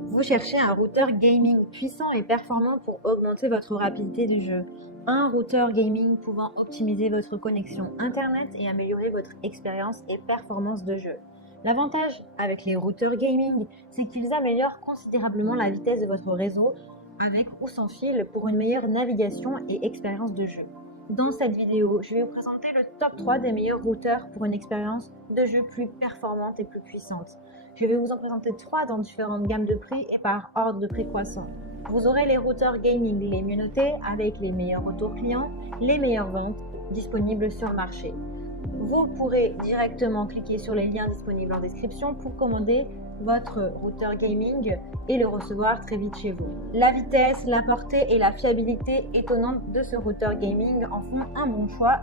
Vous cherchez un routeur gaming puissant et performant pour augmenter votre rapidité de jeu. Un routeur gaming pouvant optimiser votre connexion Internet et améliorer votre expérience et performance de jeu. L'avantage avec les routeurs gaming, c'est qu'ils améliorent considérablement la vitesse de votre réseau avec ou sans fil pour une meilleure navigation et expérience de jeu. Dans cette vidéo, je vais vous présenter le top 3 des meilleurs routeurs pour une expérience de jeu plus performante et plus puissante. Je vais vous en présenter 3 dans différentes gammes de prix et par ordre de prix croissant. Vous aurez les routeurs gaming les mieux notés avec les meilleurs retours clients, les meilleures ventes disponibles sur le marché. Vous pourrez directement cliquer sur les liens disponibles en description pour commander votre routeur gaming et le recevoir très vite chez vous. La vitesse, la portée et la fiabilité étonnante de ce routeur gaming en font un bon choix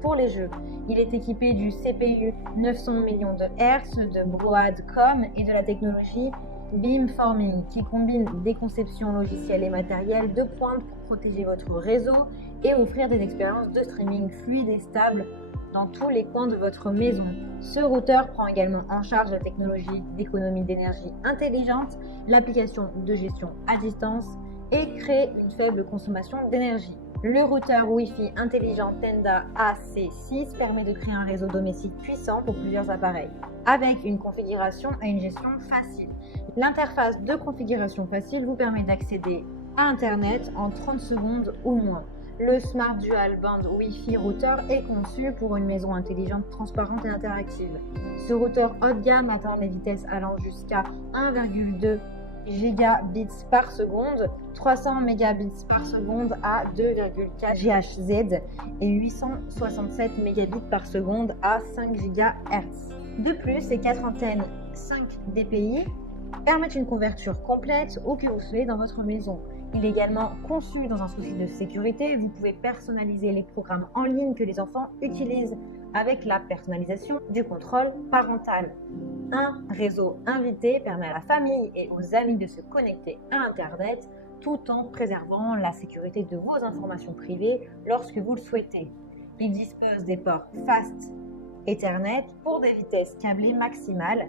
pour les jeux. Il est équipé du CPU 900 millions de Hz, de Broadcom et de la technologie Beamforming qui combine des conceptions logicielles et matérielles de pointe pour protéger votre réseau et offrir des expériences de streaming fluides et stables dans tous les coins de votre maison. Ce routeur prend également en charge la technologie d'économie d'énergie intelligente, l'application de gestion à distance et crée une faible consommation d'énergie. Le routeur Wi-Fi intelligent Tenda AC6 permet de créer un réseau domestique puissant pour plusieurs appareils, avec une configuration et une gestion facile. L'interface de configuration facile vous permet d'accéder à Internet en 30 secondes ou moins. Le Smart Dual Band Wi-Fi router est conçu pour une maison intelligente, transparente et interactive. Ce routeur haut de gamme atteint des vitesses allant jusqu'à 1,2 gigabits par seconde, 300 mégabits par seconde à 2,4 GHz et 867 mégabits par seconde à 5 GHz. De plus, ces 4 antennes 5 dpi permettent une couverture complète où que vous soyez dans votre maison. Il est également conçu dans un souci de sécurité. Vous pouvez personnaliser les programmes en ligne que les enfants utilisent avec la personnalisation du contrôle parental. Un réseau invité permet à la famille et aux amis de se connecter à Internet tout en préservant la sécurité de vos informations privées lorsque vous le souhaitez. Il dispose des ports Fast Ethernet pour des vitesses câblées maximales,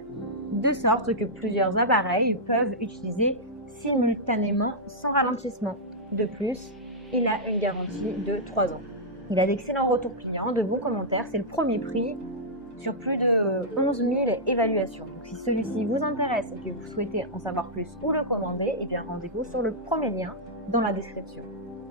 de sorte que plusieurs appareils peuvent utiliser simultanément sans ralentissement. De plus, il a une garantie de 3 ans. Il a d'excellents retours clients, de bons commentaires, c'est le premier prix sur plus de 11 000 évaluations. Donc, si celui-ci vous intéresse et que vous souhaitez en savoir plus ou le commander, eh bien rendez-vous sur le premier lien dans la description.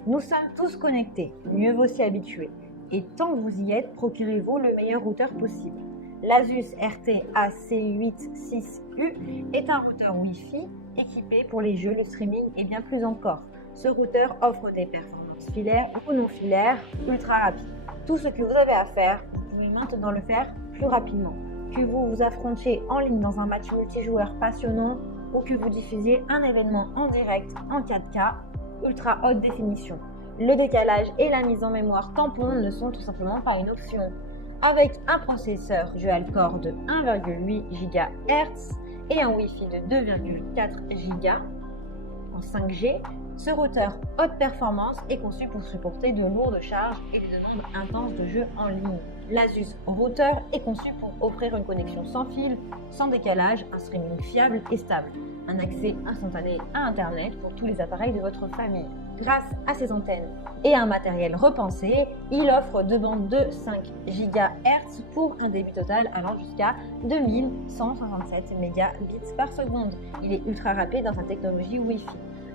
Nous sommes tous connectés, mieux vaut s'y habituer. Et tant que vous y êtes, procurez-vous le meilleur routeur possible. L'Asus RT AC86U est un routeur Wi-Fi équipé pour les jeux, le streaming et bien plus encore. Ce routeur offre des performances filaires ou non filaires ultra rapides. Tout ce que vous avez à faire, vous pouvez maintenant le faire plus rapidement. Que vous vous affrontiez en ligne dans un match multijoueur passionnant ou que vous diffusiez un événement en direct en 4K ultra haute définition. Le décalage et la mise en mémoire tampon ne sont tout simplement pas une option. Avec un processeur dual-core de 1,8 GHz et un Wi-Fi de 2,4 GHz en 5G, ce routeur haute performance est conçu pour supporter de lourdes charges et des demandes intenses de jeu en ligne. L'Asus Router est conçu pour offrir une connexion sans fil, sans décalage, un streaming fiable et stable, un accès instantané à Internet pour tous les appareils de votre famille. Grâce à ses antennes et un matériel repensé, il offre deux bandes de 5 GHz pour un débit total allant jusqu'à 2167 mégabits par seconde. Il est ultra rapide dans sa technologie Wi-Fi.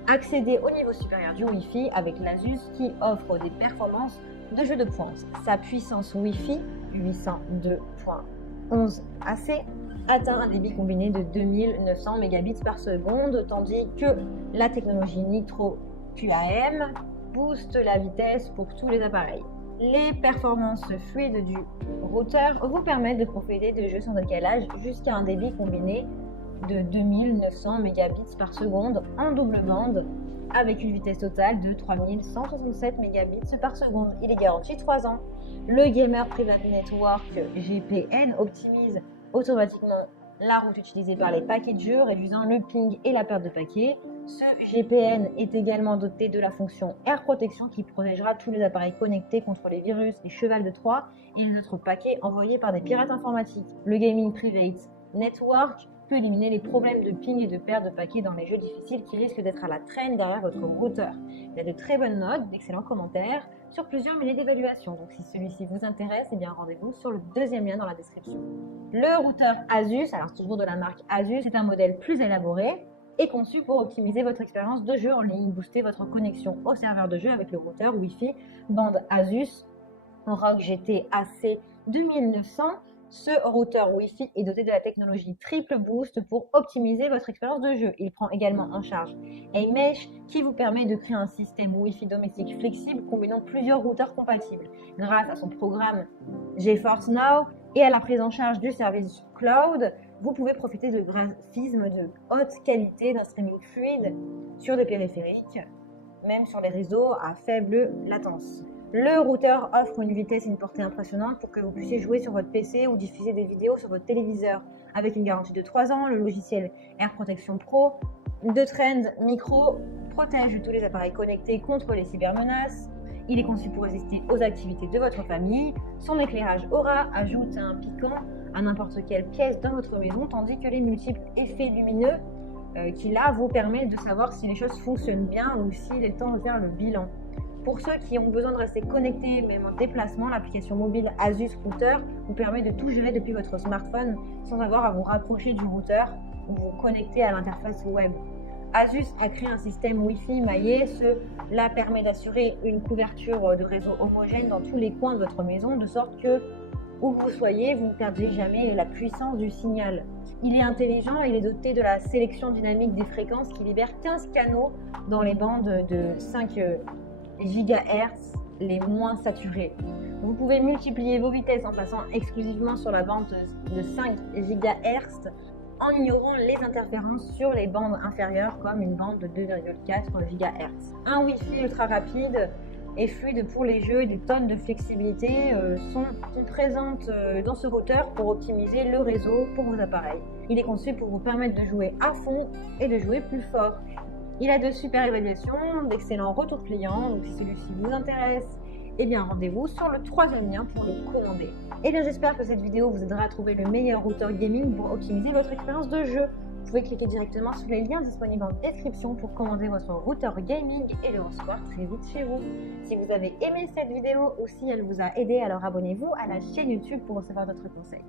Accédez au niveau supérieur du Wi-Fi avec l'Asus qui offre des performances de jeu de pointe. Sa puissance Wi-Fi 802.11 AC atteint un débit combiné de 2900 mégabits par seconde, tandis que la technologie Nitro QAM booste la vitesse pour tous les appareils. Les performances fluides du routeur vous permettent de profiter de jeux sans décalage jusqu'à un débit combiné de 2900 mégabits par seconde en double bande avec une vitesse totale de 3167 mégabits par seconde. Il est garanti 3 ans. Le Gamer Private Network GPN optimise automatiquement la route utilisée par les paquets de jeux, réduisant le ping et la perte de paquets. Ce GPN est également doté de la fonction Air Protection qui protégera tous les appareils connectés contre les virus, les chevals de Troie et les autres paquets envoyés par des pirates informatiques. Le Gaming Private Network peut éliminer les problèmes de ping et de perte de paquets dans les jeux difficiles qui risquent d'être à la traîne derrière votre routeur. Il y a de très bonnes notes, d'excellents commentaires sur plusieurs milliers d'évaluations. Donc si celui-ci vous intéresse, eh bien rendez-vous sur le deuxième lien dans la description. Le routeur Asus, alors toujours de la marque Asus, c'est un modèle plus élaboré et conçu pour optimiser votre expérience de jeu en ligne, booster votre connexion au serveur de jeu avec le routeur Wi-Fi bande Asus ROG GT AC 2900. Ce routeur Wi-Fi est doté de la technologie Triple Boost pour optimiser votre expérience de jeu. Il prend également en charge A-Mesh qui vous permet de créer un système Wi-Fi domestique flexible combinant plusieurs routeurs compatibles. Grâce à son programme GeForce Now et à la prise en charge du service cloud, vous pouvez profiter de graphismes de haute qualité, d'un streaming fluide sur des périphériques, même sur les réseaux à faible latence. Le routeur offre une vitesse et une portée impressionnantes pour que vous puissiez jouer sur votre PC ou diffuser des vidéos sur votre téléviseur. Avec une garantie de 3 ans, le logiciel Air Protection Pro de Trend Micro protège tous les appareils connectés contre les cybermenaces. Il est conçu pour résister aux activités de votre famille. Son éclairage Aura ajoute un piquant à n'importe quelle pièce dans votre maison, tandis que les multiples effets lumineux qui là vous permettent de savoir si les choses fonctionnent bien ou s'il est temps de faire le bilan. Pour ceux qui ont besoin de rester connectés même en déplacement, l'application mobile Asus Router vous permet de tout gérer depuis votre smartphone sans avoir à vous rapprocher du routeur ou vous connecter à l'interface web. Asus a créé un système Wi-Fi maillé, cela permet d'assurer une couverture de réseau homogène dans tous les coins de votre maison, de sorte que où vous soyez, vous ne perdez jamais la puissance du signal. Il est intelligent et il est doté de la sélection dynamique des fréquences qui libère 15 canaux dans les bandes de 5 GHz les moins saturées. Vous pouvez multiplier vos vitesses en passant exclusivement sur la bande de 5 GHz en ignorant les interférences sur les bandes inférieures comme une bande de 2,4 GHz. Un Wi-Fi ultra rapide et fluide pour les jeux, des tonnes de flexibilité sont présentes dans ce routeur pour optimiser le réseau pour vos appareils. Il est conçu pour vous permettre de jouer à fond et de jouer plus fort. Il a de super évaluations, d'excellents retours clients, donc si celui-ci vous intéresse, eh bien rendez-vous sur le troisième lien pour le commander. Et bien j'espère que cette vidéo vous aidera à trouver le meilleur routeur gaming pour optimiser votre expérience de jeu. Vous pouvez cliquer directement sur les liens disponibles en description pour commander votre routeur gaming et le recevoir très vite chez vous. Si vous avez aimé cette vidéo ou si elle vous a aidé, alors abonnez-vous à la chaîne YouTube pour recevoir d'autres conseils.